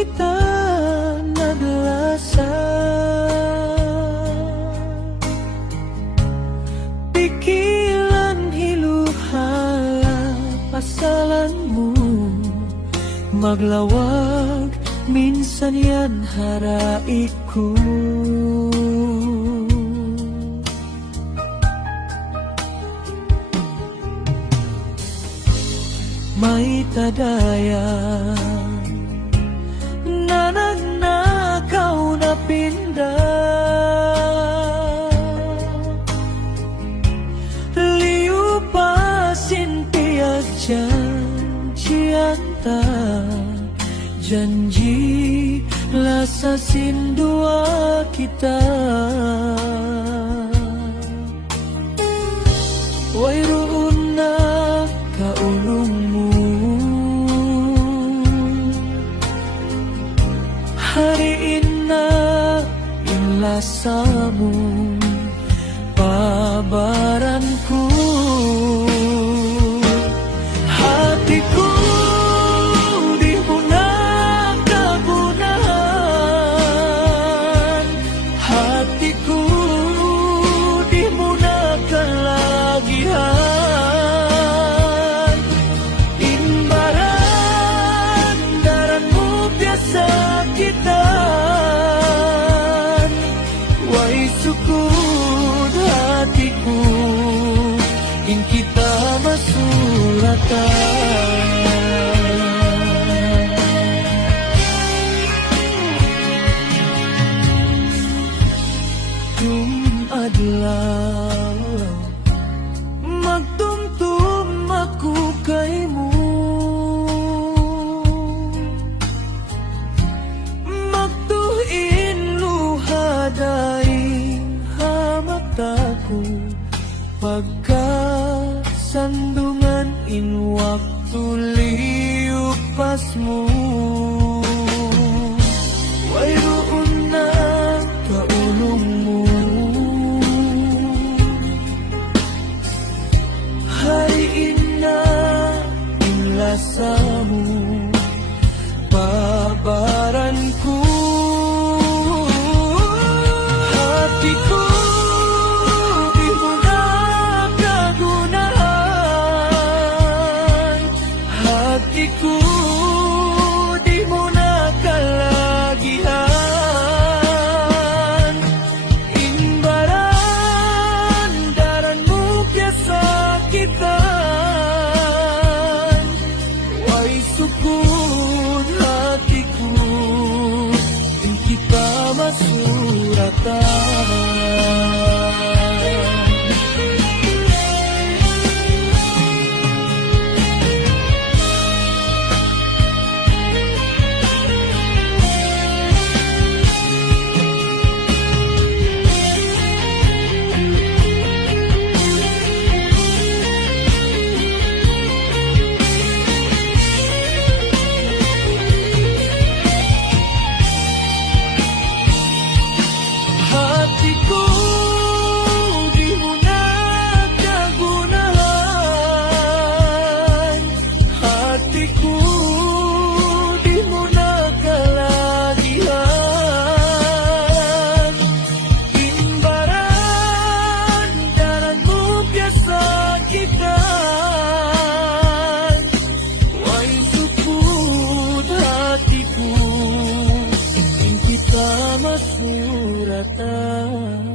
kita naglasa. Pikilan hiluhala pasalanmu, maglawag minsan yan haraiku. May tadaya na nagnakaw na pinda, liu pa sintiyak janjianta, janji lasa sindua kita. Wairuun na kaulungmu, hariin na inlasamu, pabaranku. Hatiku di mo na kagunahan, hatiku di mo na kalagihan. Imbaran daranmu biasa kita, wai sukud hatiku, in kita masuratan. Adlaw magtumtum ako kay mo, magtuin luhadaing hamataku, pagkasandungan in waktu liupasmu. Wairuun na kaulungmu, hariin na inlasamu, pabaranku. Hatiku di mo na kagunahan, hatiku di mo na kalagihan. Imbaran daranmu biasa kita, wai sukun hatiku, in kita masuratan. Hatiku di mo na kagunahan, hatiku di mo na kalagihan. Imbaran daranmu biasa kita, wai sukud hatiku, in kita masuratan.